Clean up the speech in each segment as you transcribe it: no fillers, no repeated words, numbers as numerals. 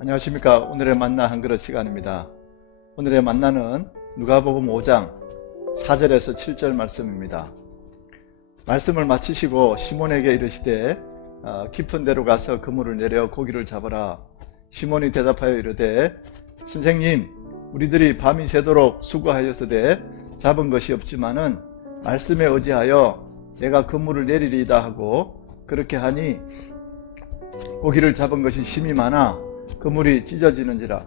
안녕하십니까. 오늘의 만나 한 그릇 시간입니다. 오늘의 만나는 누가복음 5장 4절에서 7절 말씀입니다. 말씀을 마치시고 시몬에게 이르시되 깊은 데로 가서 그물을 내려 고기를 잡으라. 시몬이 대답하여 이르되 선생님, 우리들이 밤이 새도록 수고하였으되 잡은 것이 없지만은 말씀에 의지하여 내가 그물을 내리리이다 하고, 그렇게 하니 고기를 잡은 것이 심히 많아 그물이 찢어지는지라.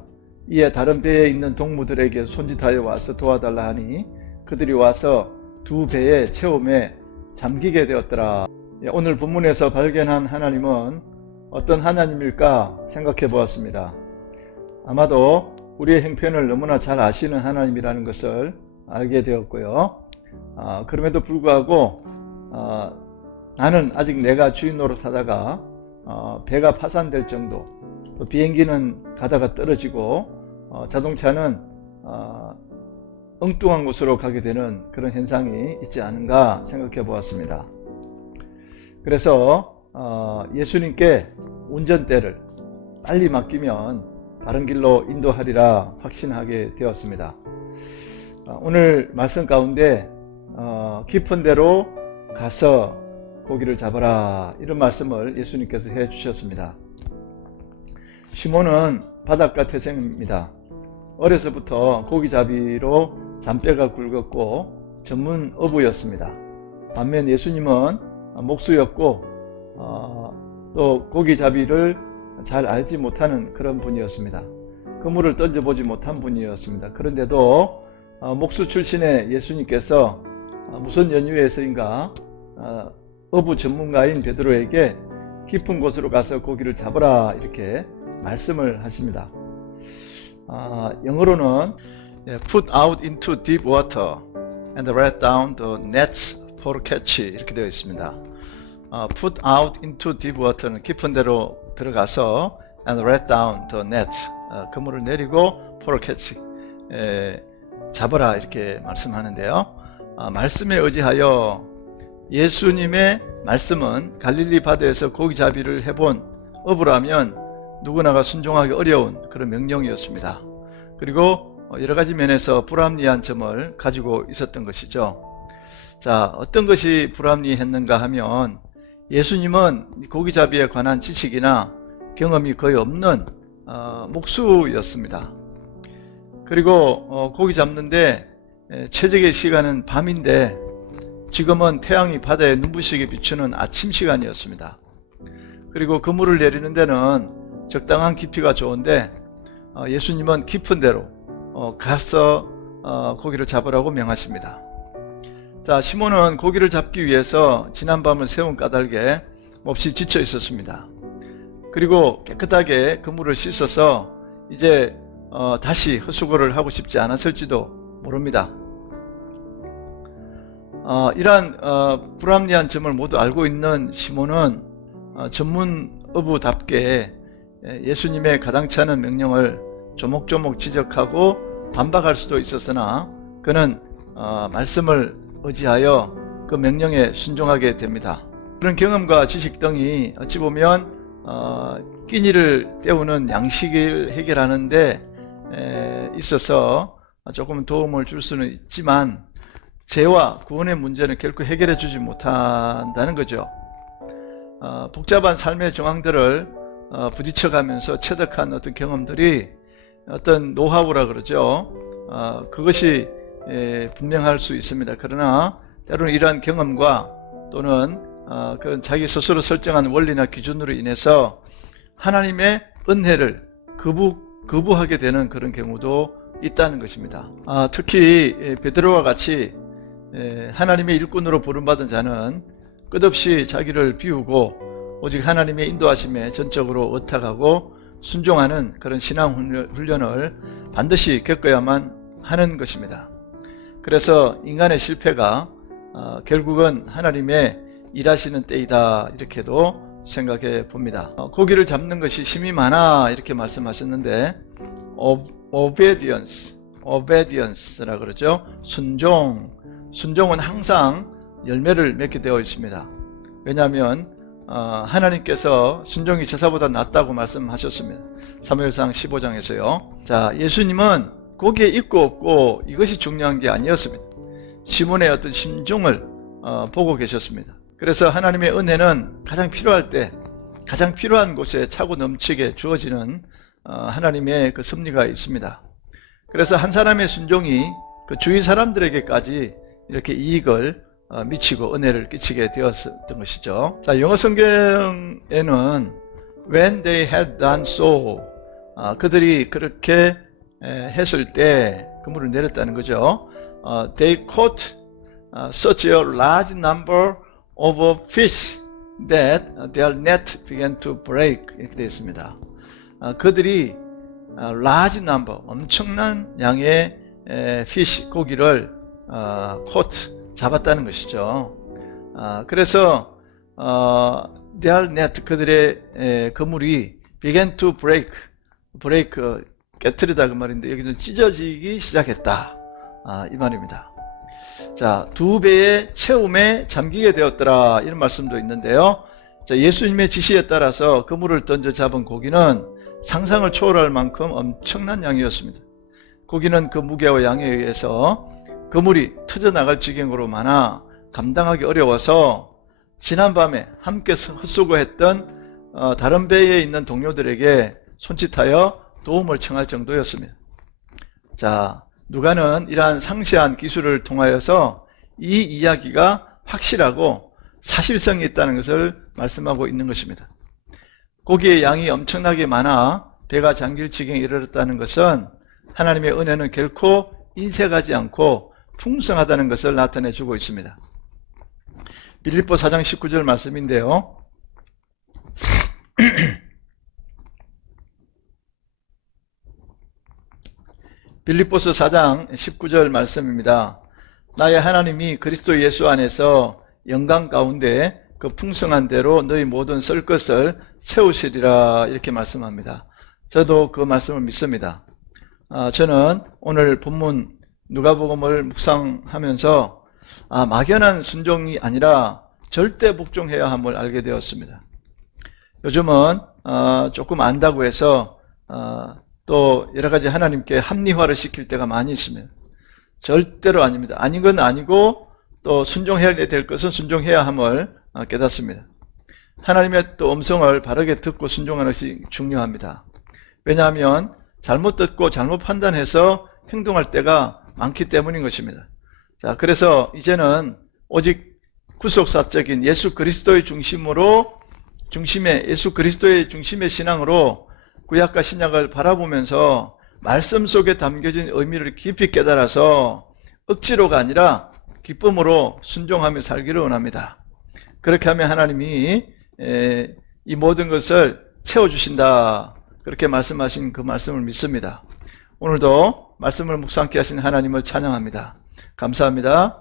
이에 다른 배에 있는 동무들에게 손짓하여 와서 도와달라 하니 그들이 와서 두 배에 채움에 잠기게 되었더라. 오늘 본문에서 발견한 하나님은 어떤 하나님일까 생각해 보았습니다. 아마도 우리의 형편을 너무나 잘 아시는 하나님이라는 것을 알게 되었고요. 그럼에도 불구하고 나는 아직 내가 주인 노릇하다가 배가 파산될 정도, 또 비행기는 가다가 떨어지고 자동차는 엉뚱한 곳으로 가게 되는 그런 현상이 있지 않은가 생각해 보았습니다. 그래서 예수님께 운전대를 빨리 맡기면 다른 길로 인도하리라 확신하게 되었습니다. 오늘 말씀 가운데 깊은 데로 가서 고기를 잡아라, 이런 말씀을 예수님께서 해 주셨습니다. 시몬은 바닷가 태생입니다. 어려서부터 고기잡이로 잔뼈가 굵었고 전문 어부였습니다. 반면 예수님은 목수였고 또 고기잡이를 잘 알지 못하는 그런 분이었습니다. 그물을 던져보지 못한 분이었습니다. 그런데도 목수 출신의 예수님께서 무슨 연유에서인가 어부 전문가인 베드로에게 깊은 곳으로 가서 고기를 잡으라, 이렇게 말씀을 하십니다. 영어로는 put out into deep water and let down the nets for catch, 이렇게 되어 있습니다. put out into deep water는 깊은 데로 들어가서 and let down the nets, 그물을 내리고 for catch, 잡으라, 이렇게 말씀하는데요. 말씀에 의지하여, 예수님의 말씀은 갈릴리 바다에서 고기잡이를 해본 어부라면 누구나가 순종하기 어려운 그런 명령이었습니다. 그리고 여러가지 면에서 불합리한 점을 가지고 있었던 것이죠. 자, 어떤 것이 불합리했는가 하면, 예수님은 고기잡이에 관한 지식이나 경험이 거의 없는 목수였습니다. 그리고 고기 잡는데 최적의 시간은 밤인데 지금은 태양이 바다에 눈부시게 비추는 아침 시간이었습니다. 그리고 그물을 내리는 데는 적당한 깊이가 좋은데 예수님은 깊은 데로 가서 고기를 잡으라고 명하십니다. 자, 시몬은 고기를 잡기 위해서 지난밤을 새운 까닭에 몹시 지쳐 있었습니다. 그리고 깨끗하게 그물을 씻어서 이제 다시 헛수고를 하고 싶지 않았을지도 모릅니다. 이러한 불합리한 점을 모두 알고 있는 시몬은 전문 어부답게 예수님의 가당치 않은 명령을 조목조목 지적하고 반박할 수도 있었으나 그는 말씀을 의지하여 그 명령에 순종하게 됩니다. 그런 경험과 지식 등이 어찌 보면 끼니를 때우는 양식을 해결하는 데 있어서 조금 도움을 줄 수는 있지만 죄와 구원의 문제는 결코 해결해 주지 못한다는 거죠. 복잡한 삶의 정황들을 부딪혀가면서 체득한 어떤 경험들이 어떤 노하우라 그러죠. 그것이 분명할 수 있습니다. 그러나 때로는 이러한 경험과 또는 그런 자기 스스로 설정한 원리나 기준으로 인해서 하나님의 은혜를 거부하게 되는 그런 경우도 있다는 것입니다. 특히 베드로와 같이 하나님의 일꾼으로 부름받은 자는 끝없이 자기를 비우고 오직 하나님의 인도하심에 전적으로 의탁하고 순종하는 그런 신앙 훈련을 반드시 겪어야만 하는 것입니다. 그래서 인간의 실패가 결국은 하나님의 일하시는 때이다, 이렇게도 생각해 봅니다. 고기를 잡는 것이 심히 많아, 이렇게 말씀하셨는데 obedience라 그러죠. 순종은 항상 열매를 맺게 되어 있습니다. 왜냐하면 하나님께서 순종이 제사보다 낫다고 말씀하셨습니다. 사무엘상 15장에서요. 자, 예수님은 거기에 있고 없고 이것이 중요한 게 아니었습니다. 시몬의 어떤 심중을 보고 계셨습니다. 그래서 하나님의 은혜는 가장 필요할 때 가장 필요한 곳에 차고 넘치게 주어지는 하나님의 그 섭리가 있습니다. 그래서 한 사람의 순종이 그 주위 사람들에게까지 이렇게 이익을 미치고 은혜를 끼치게 되었던 것이죠. 자, 영어 성경에는 when they had done so, 그들이 그렇게 했을 때 그물을 내렸다는 거죠. They caught such a large number of fish that their net began to break. 이렇게 되어 있습니다. 그들이 large number, 엄청난 양의 fish, 고기를 caught, 잡았다는 것이죠. 그래서 their net, 그들의 그물이 began to break, 깨트리다 그 말인데 여기는 찢어지기 시작했다, 이 말입니다. 자, 2배의 채움에 잠기게 되었더라, 이런 말씀도 있는데요. 자, 예수님의 지시에 따라서 그물을 던져 잡은 고기는 상상을 초월할 만큼 엄청난 양이었습니다. 고기는 그 무게와 양에 의해서 그물이 터져나갈 지경으로 많아 감당하기 어려워서 지난밤에 함께 헛수고했던 다른 배에 있는 동료들에게 손짓하여 도움을 청할 정도였습니다. 자, 누가는 이러한 상세한 기술을 통하여서 이 이야기가 확실하고 사실성이 있다는 것을 말씀하고 있는 것입니다. 고기의 양이 엄청나게 많아 배가 잠길 지경에 이르렀다는 것은 하나님의 은혜는 결코 인색하지 않고 풍성하다는 것을 나타내 주고 있습니다. 빌립보 4장 19절 말씀인데요. 빌립보서 4장 19절 말씀입니다. 나의 하나님이 그리스도 예수 안에서 영광 가운데 그 풍성한 대로 너희 모든 쓸 것을 채우시리라, 이렇게 말씀합니다. 저도 그 말씀을 믿습니다. 저는 오늘 본문 누가복음을 묵상하면서 막연한 순종이 아니라 절대 복종해야 함을 알게 되었습니다. 요즘은 조금 안다고 해서 또 여러가지 하나님께 합리화를 시킬 때가 많이 있습니다. 절대로 아닙니다. 아닌 건 아니고 또 순종해야 될 것은 순종해야 함을 깨닫습니다. 하나님의 또 음성을 바르게 듣고 순종하는 것이 중요합니다. 왜냐하면 잘못 듣고 잘못 판단해서 행동할 때가 많기 때문인 것입니다. 자, 그래서 이제는 오직 구속사적인 예수 그리스도의 예수 그리스도의 중심의 신앙으로 구약과 신약을 바라보면서 말씀 속에 담겨진 의미를 깊이 깨달아서 억지로가 아니라 기쁨으로 순종하며 살기를 원합니다. 그렇게 하면 하나님이 이 모든 것을 채워주신다, 그렇게 말씀하신 그 말씀을 믿습니다. 오늘도 말씀을 묵상케 하신 하나님을 찬양합니다. 감사합니다.